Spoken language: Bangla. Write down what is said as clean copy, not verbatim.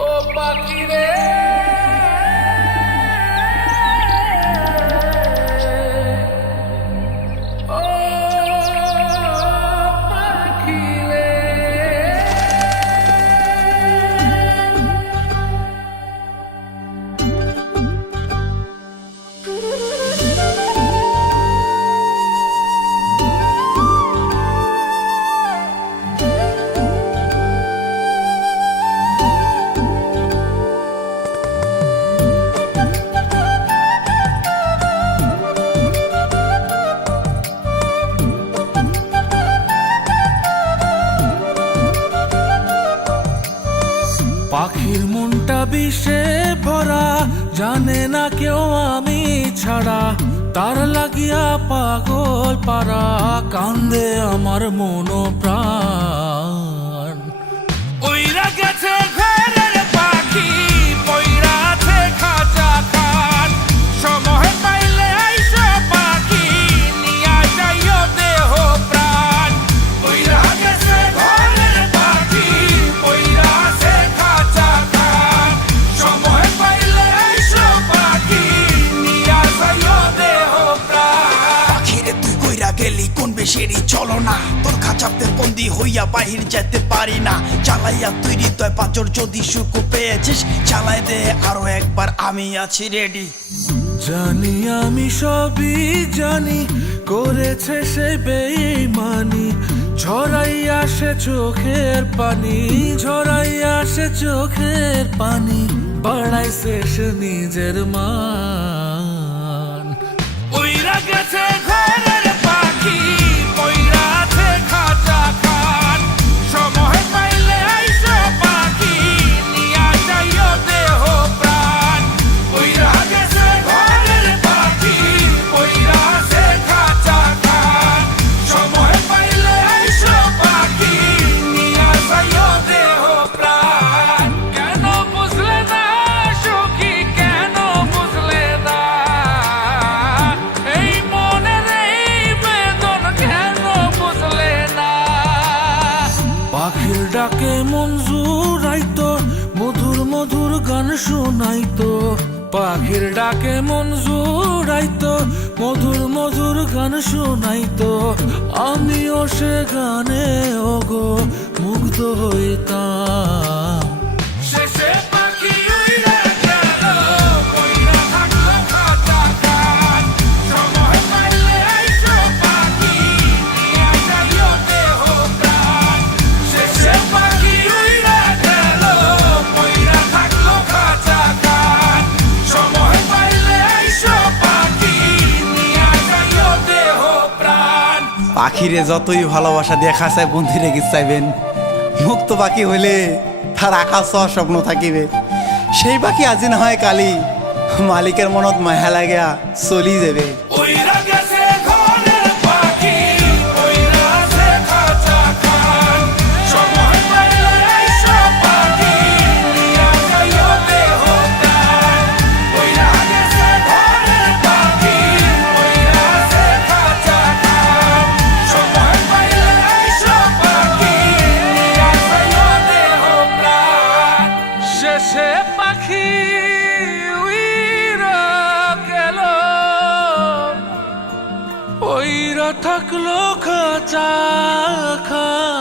ও পাখি রে ও পাখি রে পাখির মনটা বিষে ভরা, জানে না কেউ আমি ছাড়া, তার লাগিয়া পাগল পারা, কান্দে আমার মন প্রাণ। ওইরা গেছে ঘরের পাখি, পইরা আছে খাঁচা খান, সময় পাইলে আইসো পাখি, নিয়া যাইও দেহ প্রাণ। ওইরা গেছে ঘরের পাখি, পইরা আছে খাঁচা খান, সময় পাইলে আইসো পাখি, নিয়া যাইও দেহ প্রাণ। পাখিরে তুই কইরা গেলি কোন বেশেরই চলো না, তোর খাঁচাতে বন্দি হইয়া বাহির যেতে পারি না। চালাইয়া তুই হৃদয় পাচর, যদি সুখ পেয়েছিস চালাই দে আরো একবার, আমি আছি রেডি। জানি আমি সবই জানি, করেছে সে বেঈমানি, ঝরাইয়া সে চোখের পানি, ঝরাইয়া সে চোখের পানি, বাড়াইছে সে নিজের মান। ওইরা গেছে ঘরের পাখি, পইরা আছে খাঁচা খান, সময় পাইলে আইসো পাখি, নিয়া যাইও দেহ প্রাণ। ওইরা গেছে ঘরের পাখি, পইরা আছে খাঁচা খান, সময় পাইলে আইসো পাখি, নিয়া যাইও দেহ প্রাণ। কেন বুঝলে না সখী, কেন বুঝলে না এই মনের এই বেদন, কেন বুঝলে না? পাখির ডাকে মন জুড়াইতো, মধুর মধুর গান শোনাইতো, পাখির ডাকে মন জুড়াইতো, মধুর মধুর গান শোনাইতো, আমিও সে গানে ওগো মুগ্ধ হইতাম। শেষে পাখি উইড়া গেল, কইরা থাকলো খাঁচা খান, সময় পাইলে আইসো পাখি, নিয়া যাইও দেহ প্রাণ। শেষে পাখি উইড়া গেল, কইরা থাকলো খাঁচা খান, সময় পাইলে আইসো পাখি, নিয়া যাইও দেহ প্রাণ। পাখিরে যতই ভালোবাসা দিয়ে খাঁচায় বন্দি রেখে চাইবেন, মুক্ত পাখি হইলে তার আকাশ হওয়ার স্বপ্ন থাকিবে। সেই পাখি আজি না হয় কালি, মালিকের মনত মায়া লাগিয়া চলি যাবে। ওইরা গেছে ঘরের পাখি, পইরা আছে খাঁচা খান, সময় পাইলে আইসো পাখি, নিয়া যাইও দেহ প্রাণ। ওইরা গেছে ঘরের পাখি, পইরা আছে খাঁচা খান, সময় পাইলে আইসো পাখি, নিয়া যাইও দেহ প্রাণ। শেষে পাখি উইরা গেল, ওইরা থাকলো খাঁচা খান।